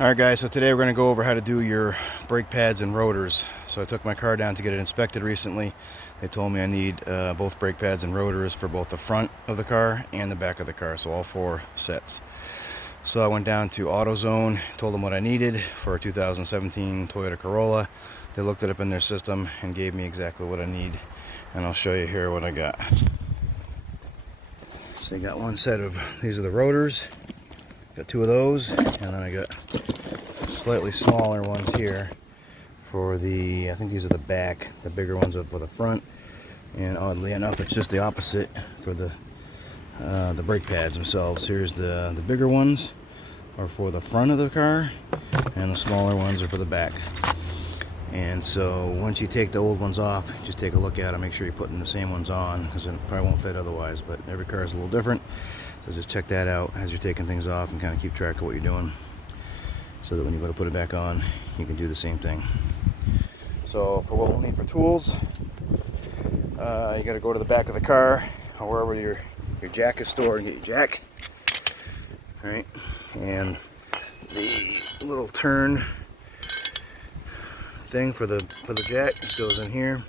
Alright guys, so today we're going to go over how to do your brake pads and rotors. So I took my car down to get it inspected recently. They told me I need both brake pads and rotors for both the front of the car and the back of the car, so all 4 sets. So I went down to AutoZone, told them what I needed for a 2017 Toyota Corolla. They looked it up in their system and gave me exactly what I need, and I'll show you here what I got. So you got one set of, these are the rotors. Got 2 of those, and then I got slightly smaller ones here for the, I think these are the back, the bigger ones are for the front, and oddly enough it's just the opposite for the brake pads themselves. Here's the bigger ones are for the front of the car, and the smaller ones are for the back. And so once you take the old ones off, just take a look at them, make sure you're putting the same ones on, because it probably won't fit otherwise, but every car is a little different. So just check that out as you're taking things off and kind of keep track of what you're doing, so that when you go to put it back on, you can do the same thing. So for what we'll need for tools, you got to go to the back of the car or wherever your jack is stored and get your jack. All right, and the little turn thing for the jack just goes in here.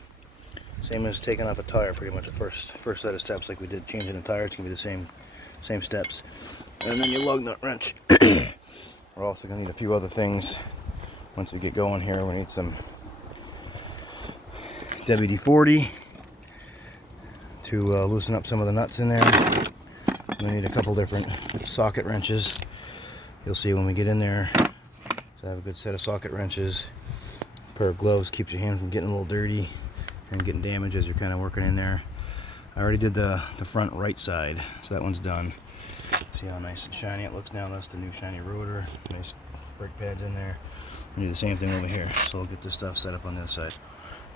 Same as taking off a tire, pretty much the first set of steps like we did changing the tire. It's gonna be the same steps. And then your lug nut wrench. We're also gonna need a few other things once we get going here. We need some WD-40 to loosen up some of the nuts in there. We need a couple different socket wrenches. You'll see when we get in there. So I have a good set of socket wrenches. A pair of gloves keeps your hand from getting a little dirty and getting damaged as you're kind of working in there. I already did the front right side, so that one's done. See how nice and shiny it looks now. That's the new shiny rotor. Nice brake pads in there. We do the same thing over here, so we'll get this stuff set up on the other side.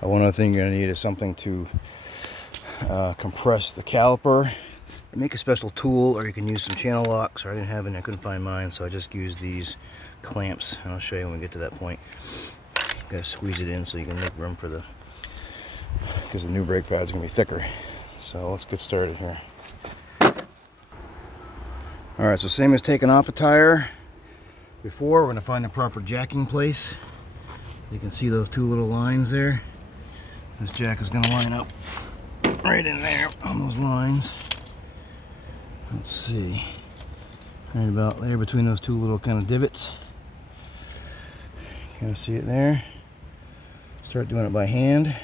One other thing you're going to need is something to compress the caliper. Make a special tool, or you can use some channel locks, or I didn't have any, I couldn't find mine, so I just used these clamps, and I'll show you when we get to that point. Got to squeeze it in so you can make room for because the new brake pads are going to be thicker. So let's get started here. Alright, so same as taking off a tire before, we're going to find the proper jacking place. You can see those 2 little lines there. This jack is going to line up right in there on those lines. Let's see, right about there between those 2 little kind of divots. Kind of see it there. Start doing it by hand.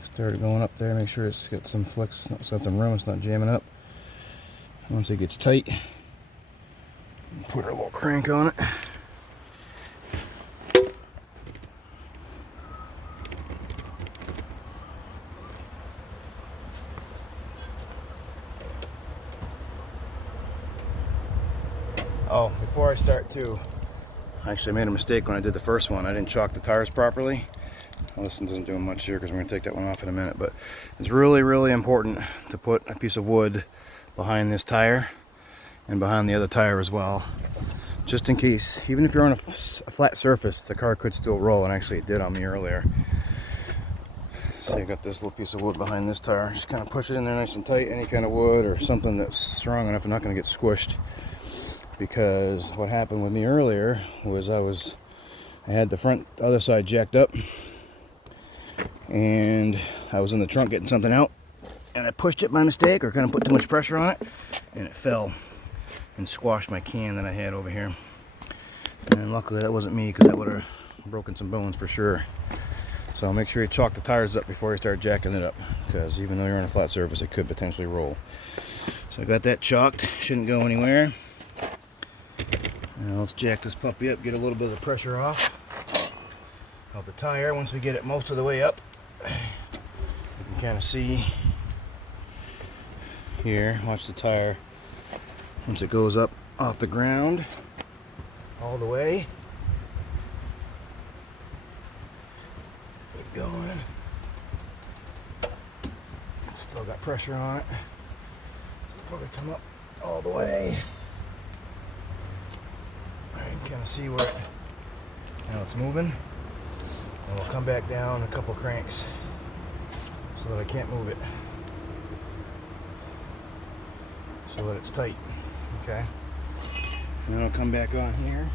Start it going up there, make sure it's got some flex, it's got some room, it's not jamming up. Once it gets tight, put a little crank on it. Oh, before I start too, I actually made a mistake when I did the first one. I didn't chalk the tires properly. Well, this one doesn't do much here because we're going to take that one off in a minute, but it's really, really important to put a piece of wood behind this tire and behind the other tire as well, just in case. Even if you're on a flat surface, the car could still roll, and actually it did on me earlier. So you got this little piece of wood behind this tire. Just kind of push it in there nice and tight, any kind of wood or something that's strong enough and not going to get squished. Because what happened with me earlier was I had the other side jacked up, and I was in the trunk getting something out, and I pushed it by mistake, or kind of put too much pressure on it, and it fell and squashed my can that I had over here. And luckily that wasn't me, because that would have broken some bones for sure. So make sure you chalk the tires up before you start jacking it up, because even though you're on a flat surface, it could potentially roll. So I got that chalked, shouldn't go anywhere. Now let's jack this puppy up, get a little bit of the pressure off of the tire. Once we get it most of the way up, you can kind of see here, watch the tire, once it goes up off the ground all the way, keep going, it's still got pressure on it, so it'll probably come up all the way. You can kind of see where now it's moving, and we'll come back down a couple cranks so that I can't move it. so that it's tight. Okay, And then I'll come back on here,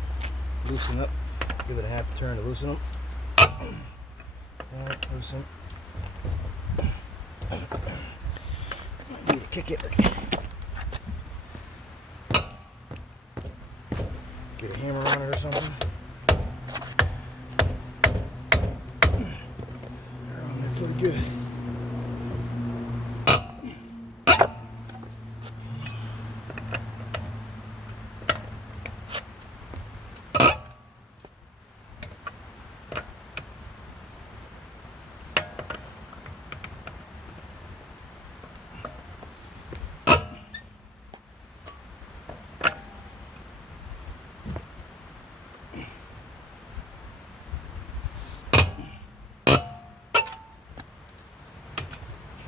loosen up, give it a half turn to loosen them. Loosen. Need to kick it. Get a hammer on it or something. They're on there pretty good.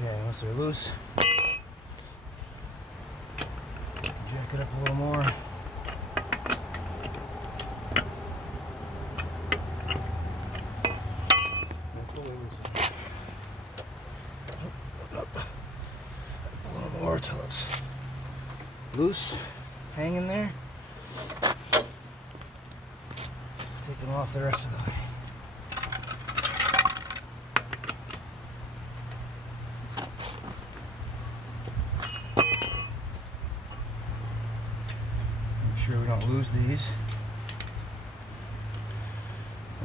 Okay, once they're loose, jack it up a little more. Up a little more till it's loose, hanging there. Taking off the rest of the way. Sure we don't lose these.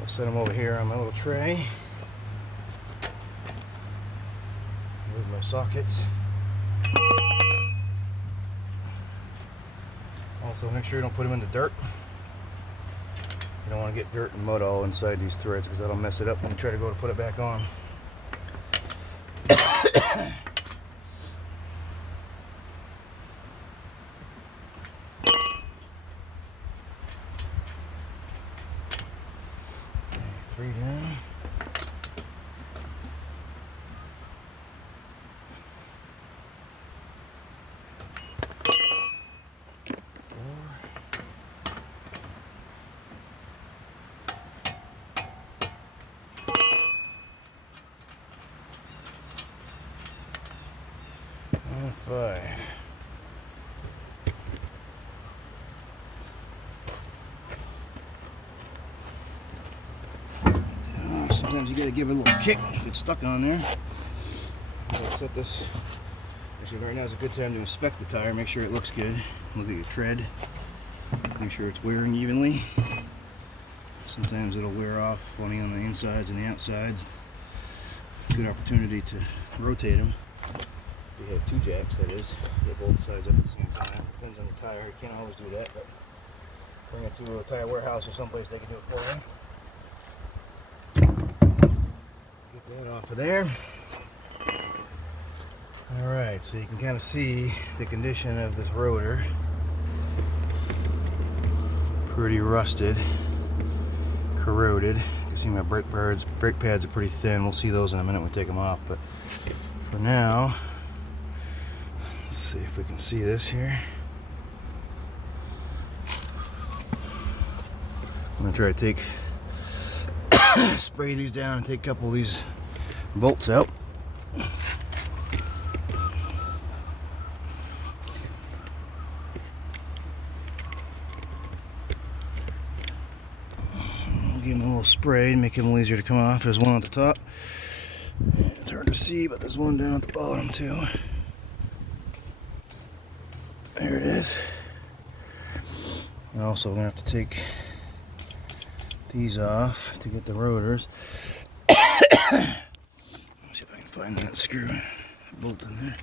I'll set them over here on my little tray. Move my sockets. Also make sure you don't put them in the dirt. You don't want to get dirt and mud all inside these threads because that'll mess it up when you try to go to put it back on. Three down. And 5. Sometimes you gotta give it a little kick if it's stuck on there. I'll set this. Actually, right now is a good time to inspect the tire, make sure it looks good. Look at your tread, make sure it's wearing evenly. Sometimes it'll wear off funny on the insides and the outsides. Good opportunity to rotate them. If you have 2 jacks, that is. Get both sides up at the same time. Depends on the tire. You can't always do that, but bring it to a tire warehouse or someplace they can do it for you. Get that off of there. Alright, so you can kind of see the condition of this rotor. Pretty rusted, corroded. You can see my brake pads are pretty thin. We'll see those in a minute when we take them off, but for now, let's see if we can see this here. I'm going to try to spray these down and take a couple of these bolts out. Give them a little spray and make them a little easier to come off. There's one at the top. It's hard to see, but there's one down at the bottom too. There it is. I'm also going to have to take these off to get the rotors. Let me see if I can find that screw bolt in there.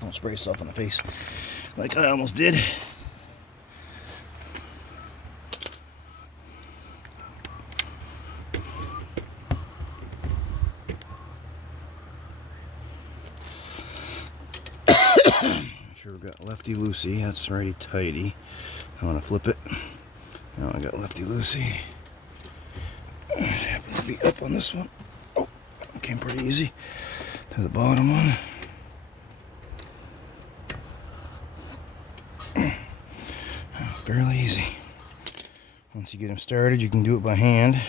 Don't spray yourself in the face like I almost did. Sure, we've got lefty loosey. That's already tighty. I want to flip it. Now I got lefty loosey. It happens to be up on this one. Oh, that came pretty easy. To the bottom one. Fairly easy. Once you get them started, you can do it by hand.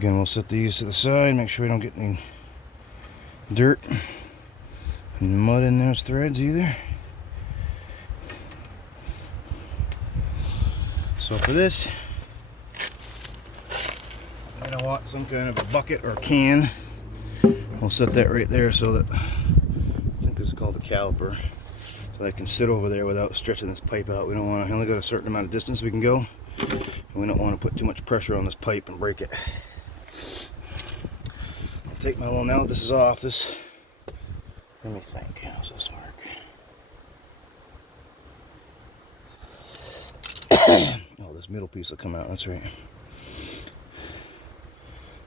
Again, we'll set these to the side, make sure we don't get any dirt and mud in those threads either. So for this, I'm gonna want some kind of a bucket or can. We'll set that right there so that, I think this is called a caliper, so I can sit over there without stretching this pipe out. We don't want to, only got a certain amount of distance we can go, and we don't want to put too much pressure on this pipe and break it. I'll take my little, now this is off, this, let me think, how's this work? Oh, this middle piece will come out, that's right.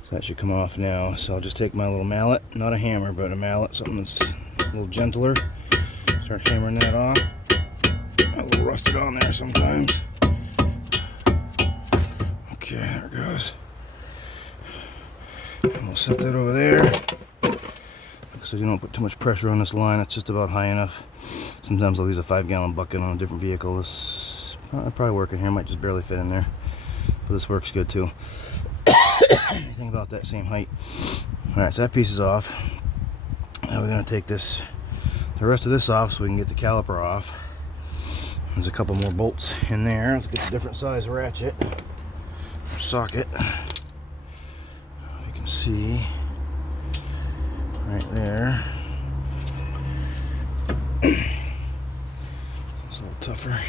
So that should come off now. So I'll just take my little mallet, not a hammer, but a mallet, something that's a little gentler. Start hammering that off. A little rusted on there sometimes. Okay, there it goes. And we'll set that over there. So you don't put too much pressure on this line, it's just about high enough. Sometimes I'll use a 5-gallon bucket on a different vehicle. This probably work in here, might just barely fit in there. But this works good too. Anything about that same height. Alright, so that piece is off. Now we're going to take this, the rest of this off so we can get the caliper off. There's a couple more bolts in there. Let's get a different size ratchet or socket. You can see right there. It's a little tougher.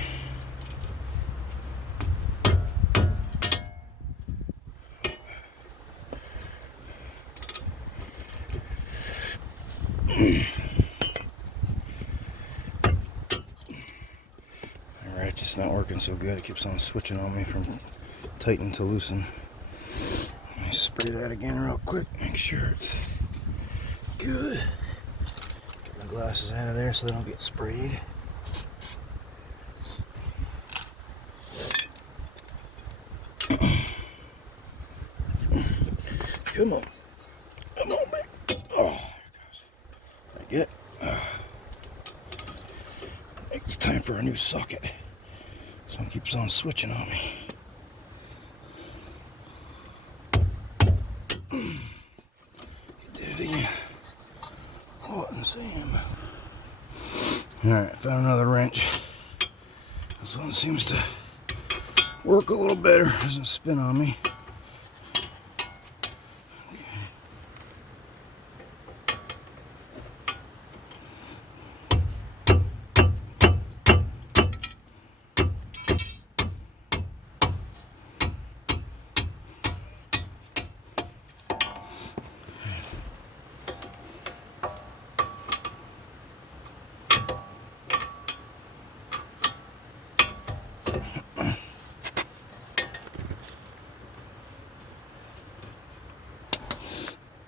Alright, just not working so good. It keeps on switching on me from tighten to loosen. Let me spray that again real quick. Make sure it's good. Get my glasses out of there so they don't get sprayed. Come on. Come on, baby. Oh, there it goes. It's time for a new socket. This one keeps on switching on me. Did it again. What in the same? Alright, found another wrench. This one seems to work a little better. Doesn't spin on me.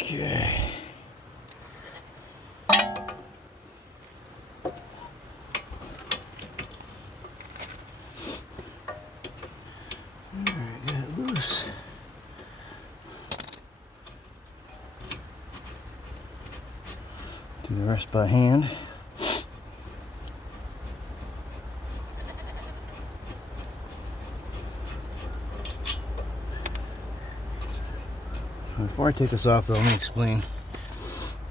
Okay. Alright, got it loose. Do the rest by hand. Before I take this off though, let me explain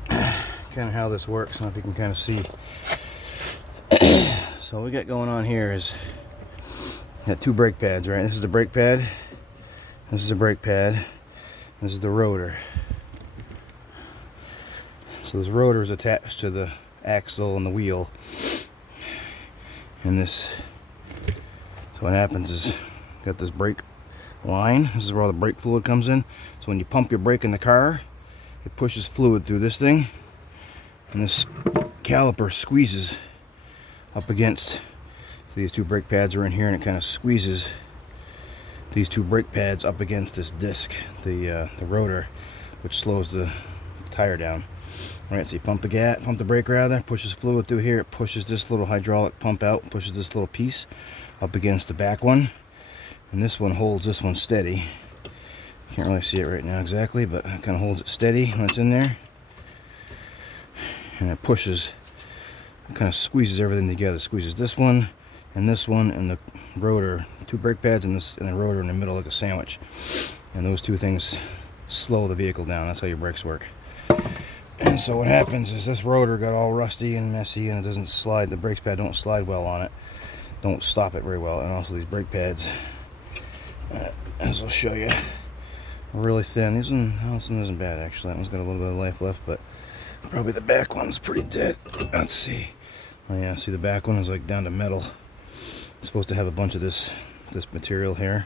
kind of how this works. I don't know if you can kind of see. So what we got going on here is got two brake pads, right? This is the brake pad. This is a brake pad. This is the rotor. So this rotor is attached to the axle and the wheel. And this, so what happens is, got this brake line. This is where all the brake fluid comes in. So when you pump your brake in the car, it pushes fluid through this thing, and this caliper squeezes up against, these two brake pads are in here, and it kind of squeezes these two brake pads up against this disc, the rotor, which slows the tire down. All right, so you pump the brake rather, pushes fluid through here, it pushes this little hydraulic pump out, pushes this little piece up against the back one. And this one holds this one steady. Can't really see it right now exactly, but it kind of holds it steady when it's in there. And it pushes, it kind of squeezes everything together. Squeezes this one, and the rotor, two brake pads, and the rotor in the middle like a sandwich. And those two things slow the vehicle down. That's how your brakes work. And so what happens is this rotor got all rusty and messy, and it doesn't slide. The brake pad don't slide well on it. Don't stop it very well. And also these brake pads, as I'll show you, are really thin. This one isn't bad actually. That one's got a little bit of life left, but probably the back one's pretty dead. Let's see. Oh yeah, see the back one is like down to metal. It's supposed to have a bunch of this material here,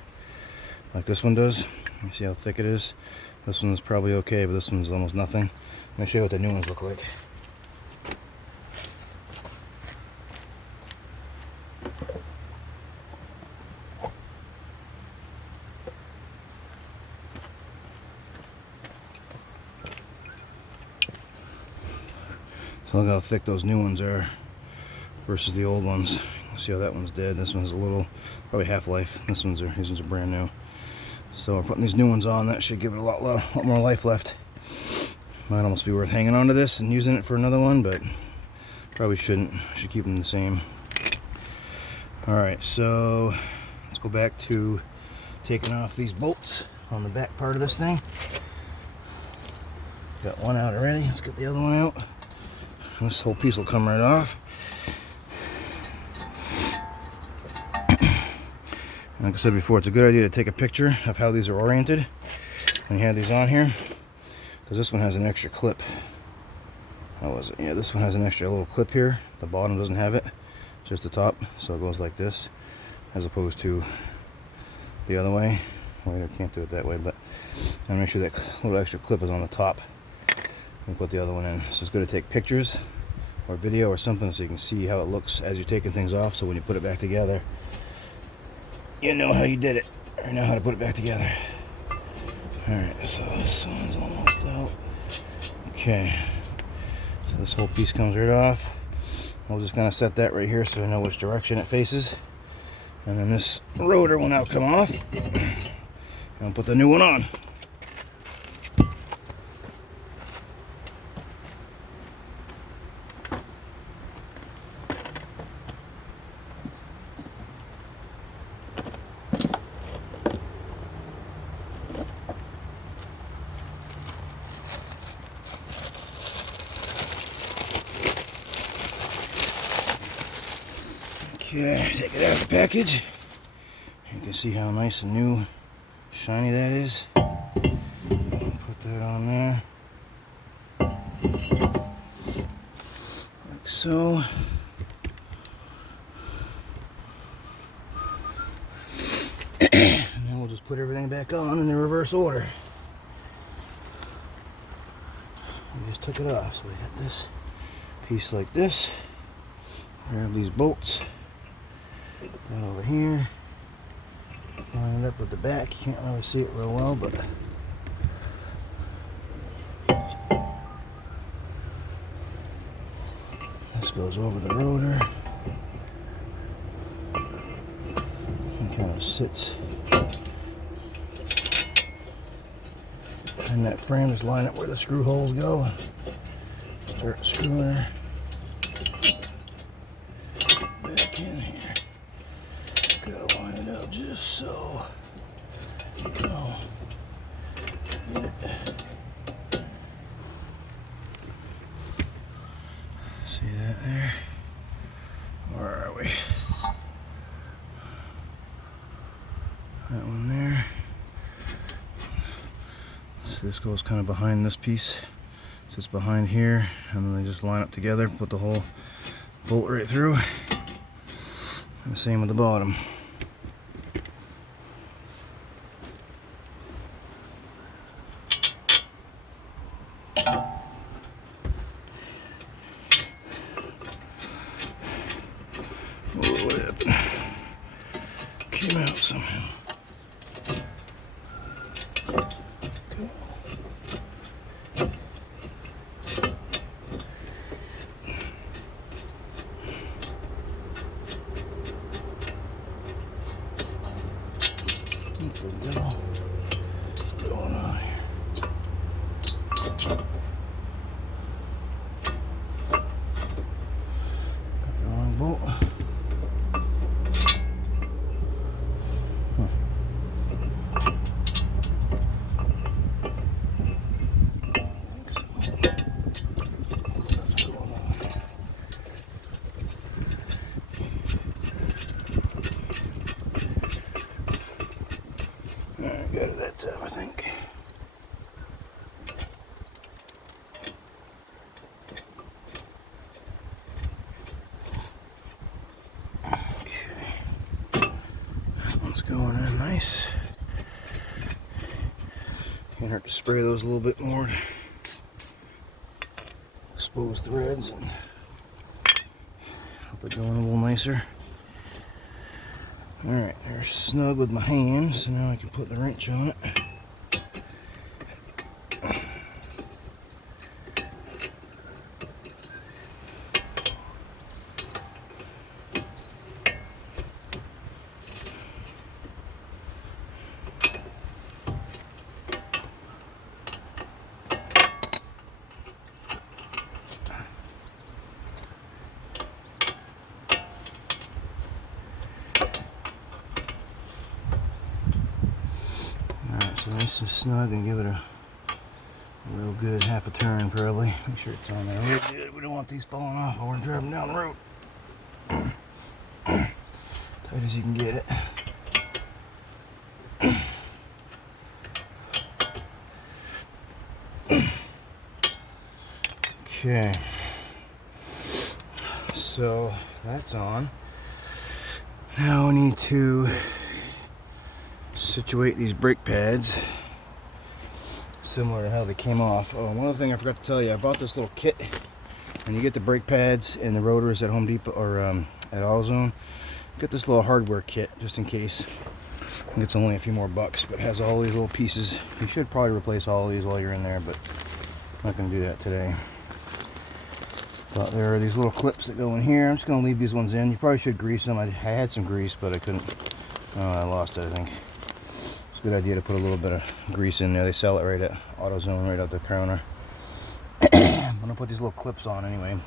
like this one does. You see how thick it is? This one's probably okay, but this one's almost nothing. Let me show you what the new ones look like. So look how thick those new ones are versus the old ones. See how that one's dead. This one's a little, probably half-life. These ones are brand new. So we're putting these new ones on. That should give it a lot more life left. Might almost be worth hanging on to this and using it for another one, but probably shouldn't. Should keep them the same. All right, so let's go back to taking off these bolts on the back part of this thing. Got one out already. Let's get the other one out. And this whole piece will come right off. Like I said before, it's a good idea to take a picture of how these are oriented when you have these on here, because this one has an extra clip. How was it? Yeah, this one has an extra little clip here. The bottom doesn't have it, just the top, so it goes like this, as opposed to the other way. Well, I can't do it that way, but I'll make sure that little extra clip is on the top and put the other one in. So it's good to take pictures or video or something so you can see how it looks as you're taking things off, so when you put it back together, you know how you did it, or know how to put it back together. Alright, so this one's almost out. Okay, so this whole piece comes right off. I'll just kind of set that right here so I know which direction it faces. And then this rotor will now come off. And I'll put the new one on. Okay, take it out of the package. You can see how nice and new, shiny that is. Put that on there. Like so. And then we'll just put everything back on in the reverse order. We just took it off, so we got this piece like this. Grab these bolts. That over here. Line it up with the back. You can't really see it real well, but this goes over the rotor and kind of sits in that frame. Just line up where the screw holes go. Start screwing her back in here. Gotta line it up just so. Come on. Get it. See that there? Where are we? That one there. So this goes kind of behind this piece. Sits behind here, and then they just line up together, put the whole bolt right through. And the same with the bottom. Oh, what happened? Came out somehow. What the devil is going on here? Got the wrong bolt. spray those a little bit more to expose threads and help it go in a little nicer. Alright, they're snug with my hands, so now I can put the wrench on it. So nice and snug, and give it a real good half a turn probably. Make sure it's on there real good. We don't want these falling off while we're driving down the road. Tight as you can get it. Okay. So that's on. Now we need to situate these brake pads similar to how they came off. Oh, one other thing I forgot to tell you, I bought this little kit, and you get the brake pads and the rotors at Home Depot or at AutoZone. Get this little hardware kit just in case. I think it's only a few more bucks, but it has all these little pieces. You should probably replace all of these while you're in there, but I'm not going to do that today. But there are these little clips that go in here. I'm just going to leave these ones in. You probably should grease them. I had some grease, but I couldn't. Oh, I lost it, I think. It's a good idea to put a little bit of grease in there. They sell it right at AutoZone, right out the counter. I'm going to put these little clips on anyway.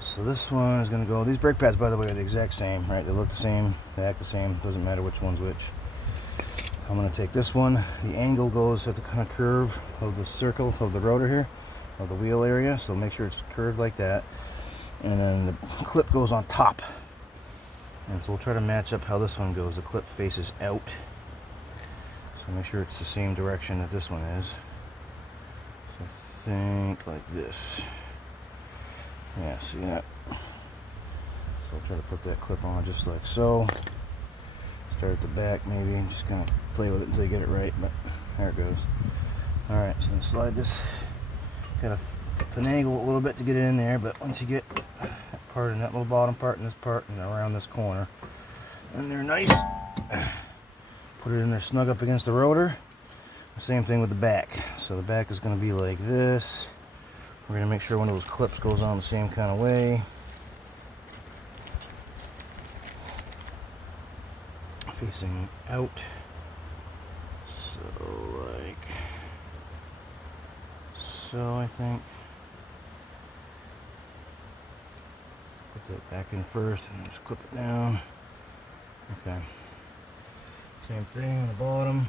So this one is going to go. These brake pads, by the way, are the exact same, right? They look the same. They act the same. Doesn't matter which one's which. I'm going to take this one. The angle goes at the kind of curve of the circle of the rotor here, of the wheel area. So make sure it's curved like that. And then the clip goes on top. And so we'll try to match up how this one goes. The clip faces out. So make sure it's the same direction that this one is. So think like this. Yeah, see that? So I'll try to put that clip on just like so. Start at the back maybe, and just kind of play with it until you get it right, but there it goes. Alright, so then slide this. Gotta finagle a little bit to get it in there, but once you get that part and that little bottom part and this part and around this corner, and they're nice, put it in there snug up against the rotor. The same thing with the back. So the back is going to be like this. We're going to make sure one of those clips goes on the same kind of way. Facing out. So like so, I think. Put that back in first and just clip it down. Okay. Same thing on the bottom.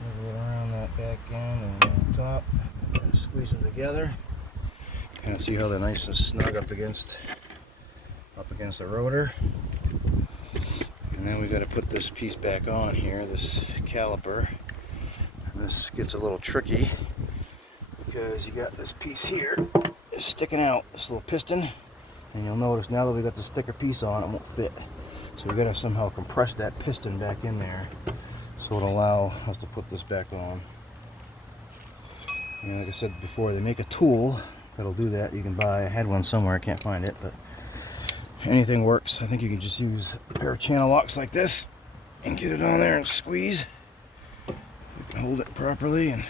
Move it around that back end and on top. And squeeze them together. Kind of see how they're nice and snug up against the rotor. And then we got to put this piece back on here, this caliper. And this gets a little tricky because you got this piece here sticking out, this little piston. And you'll notice now that we got the sticker piece on, it won't fit. So we got to somehow compress that piston back in there so it'll allow us to put this back on. And like I said before, they make a tool that'll do that. You can buy. I had one somewhere, I can't find it, but anything works. I think you can just use a pair of channel locks like this and get it on there and squeeze. You can hold it properly, and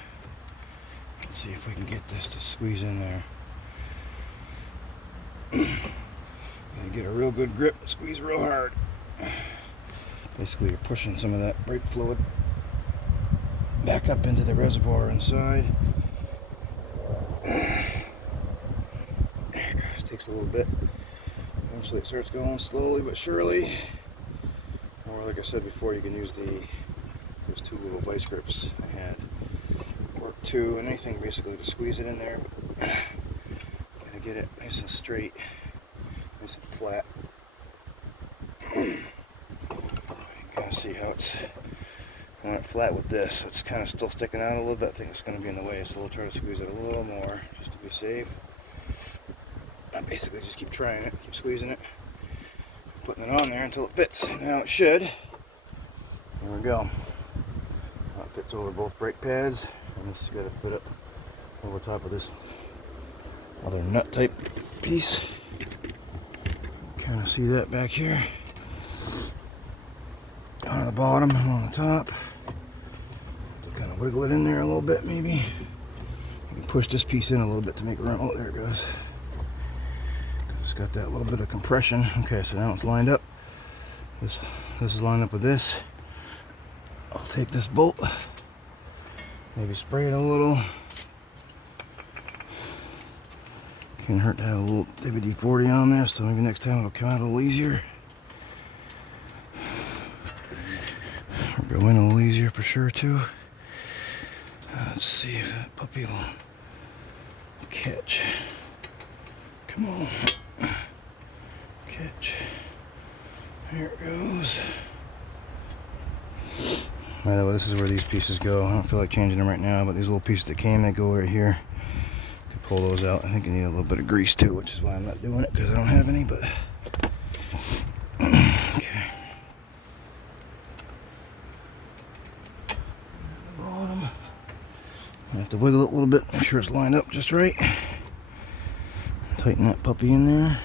let's see if we can get this to squeeze in there. Gotta get a real good grip and squeeze real hard. Basically, you're pushing some of that brake fluid back up into the reservoir inside. There it goes. Takes a little bit. Eventually it starts going slowly but surely. Or like I said before, you can use those two little vice grips I had. Work too, and anything basically to squeeze it in there. Gotta get it nice and straight, nice and flat. You can kind of see how it's going flat with this. It's kind of still sticking out a little bit. I think it's going to be in the way, so we'll try to squeeze it a little more just to be safe. I basically just keep trying it, keep squeezing it, putting it on there until it fits. Now it should. There we go. Well, it fits over both brake pads, and this has got to fit up over top of this other nut type piece. Kind of see that back here on the bottom and on the top. To kind of wiggle it in there a little bit, maybe. You can push this piece in a little bit to make it run. Oh, there it goes. It's got that little bit of compression. Okay, so now it's lined up. This is lined up with this. I'll take this bolt, maybe spray it a little. Can't hurt to have a little WD-40 on there, so maybe next time it'll come out a little easier. Or go in a little easier for sure too. Let's see if that puppy will catch. Come on. Catch. There it goes. By the way, this is where these pieces go. I don't feel like changing them right now, but these little pieces that came, they go right here. Could pull those out. I think I need a little bit of grease too, which is why I'm not doing it, because I don't have any, but okay. The bottom. I have to wiggle it a little bit, make sure it's lined up just right. Tighten that puppy in there.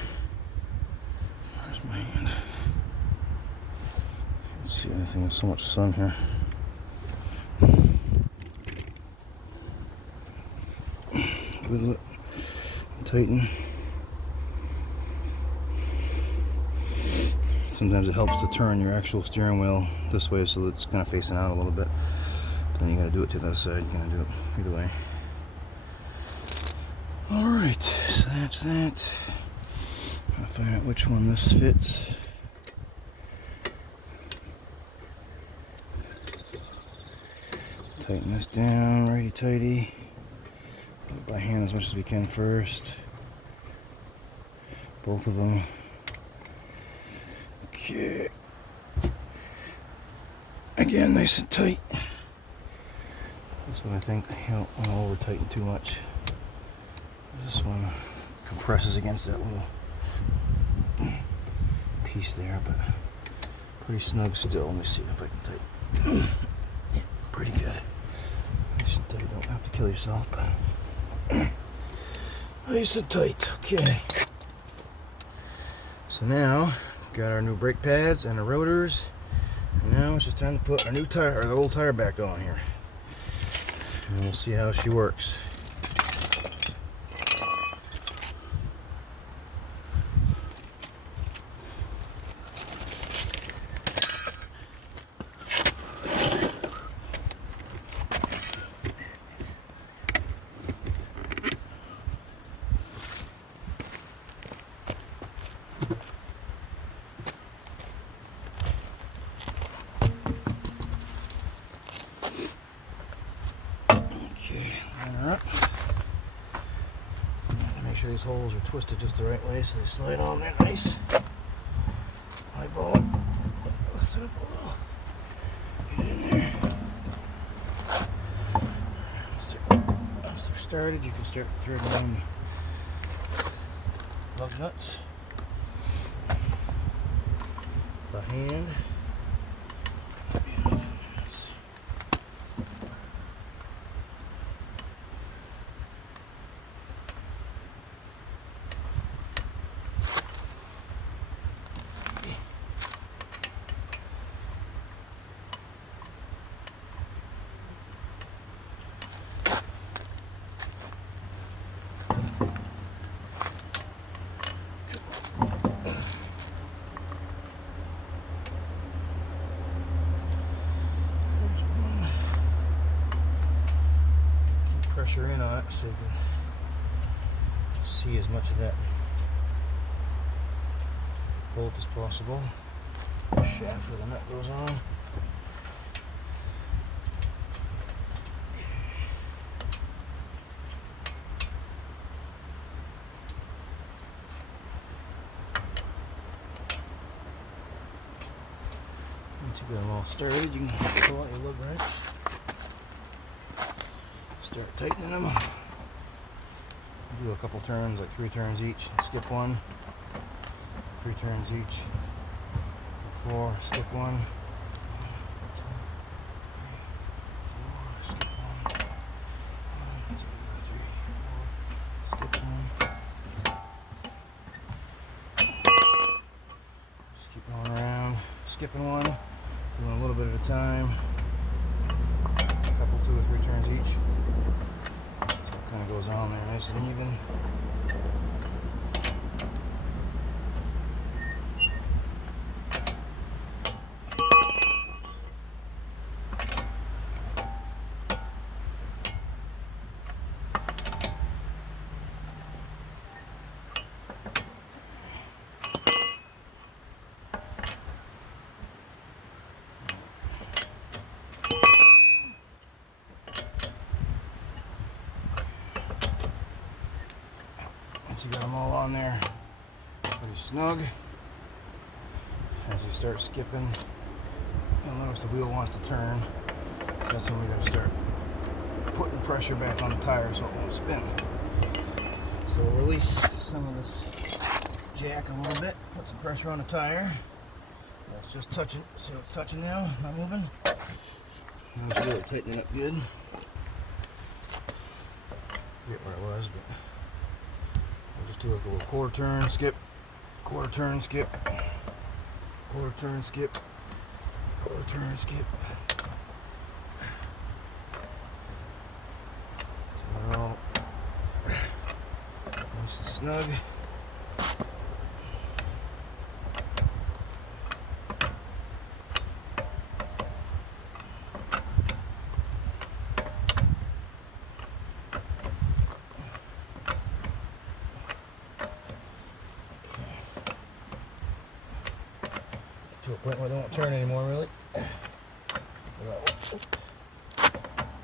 Where's my hand? Can't see anything, there's so much sun here. Wiggle it, tighten. Sometimes it helps to turn your actual steering wheel this way so that it's kind of facing out a little bit. Then you got to do it to the other side. You got to do it either way. All right, so that's that. I'll find out which one this fits. Tighten this down, righty tighty. By hand as much as we can first. Both of them. Okay. Again, nice and tight. This one I think you don't want to over tighten too much. This one compresses against that little piece there, but pretty snug still. Let me see if I can tighten. Yeah, pretty good. Nice and tight. Don't have to kill yourself, but nice and tight. Okay. So now got our new brake pads and the rotors, and now it's just time to put our new tire, or the old tire, back on here, and we'll see how she works. Up. Make sure these holes are twisted just the right way so they slide on there nice. Eyeball it. Lift it up a little. Get it in there. Once they're started, you can start threading on the lug nuts by hand. Pressure in on it so you can see as much of that bolt as possible. The shaft where the nut goes on. Once you get them all started, you can pull out your lug wrench. Start tightening them. Do a couple turns, like 3 turns each, and skip one. 3 turns each. 4, skip one. skipping one, doing a little bit at a time, a couple, 2 or 3 turns each. So it kind of goes on there nice and even. Once you got them all on there pretty snug, as you start skipping, you'll notice the wheel wants to turn. That's when we got to start putting pressure back on the tire so it won't spin. So we'll release some of this jack a little bit, put some pressure on the tire. It's just touching. See what's touching now? Not moving. Now it's really tightening up good. Forget where it was, but we'll just do like a little quarter turn, skip, quarter turn, skip, quarter turn, skip, quarter turn, skip. So they're all nice and snug. To a point where they won't turn anymore, really.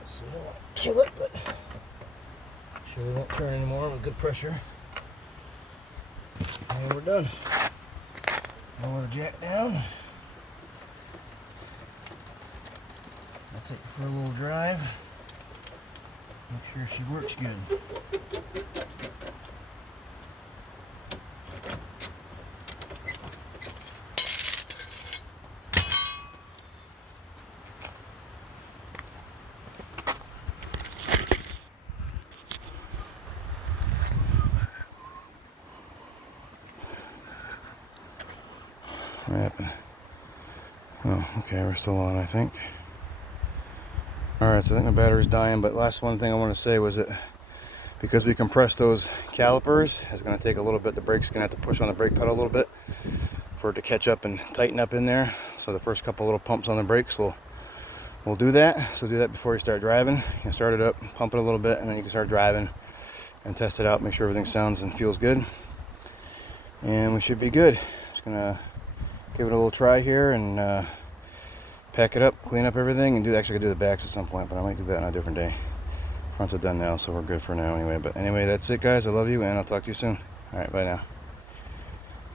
So you don't want to kill it, but sure they won't turn anymore with good pressure. And we're done. Lower the jack down. I'll take her for a little drive. Make sure she works good. What happened? Oh, okay, we're still on, I think. Alright, so I think the battery's dying, but last one thing I want to say was that because we compressed those calipers, it's going to take a little bit. The brake's going to have to push on the brake pedal a little bit for it to catch up and tighten up in there. So the first couple little pumps on the brakes will do that. So do that before you start driving. You can start it up, pump it a little bit, and then you can start driving and test it out, make sure everything sounds and feels good. And we should be good. Just going to give it a little try here and pack it up, clean up everything, and actually do the backs at some point, but I might do that on a different day. Fronts are done now, so we're good for now anyway. But anyway, that's it, guys. I love you, and I'll talk to you soon. All right, bye now.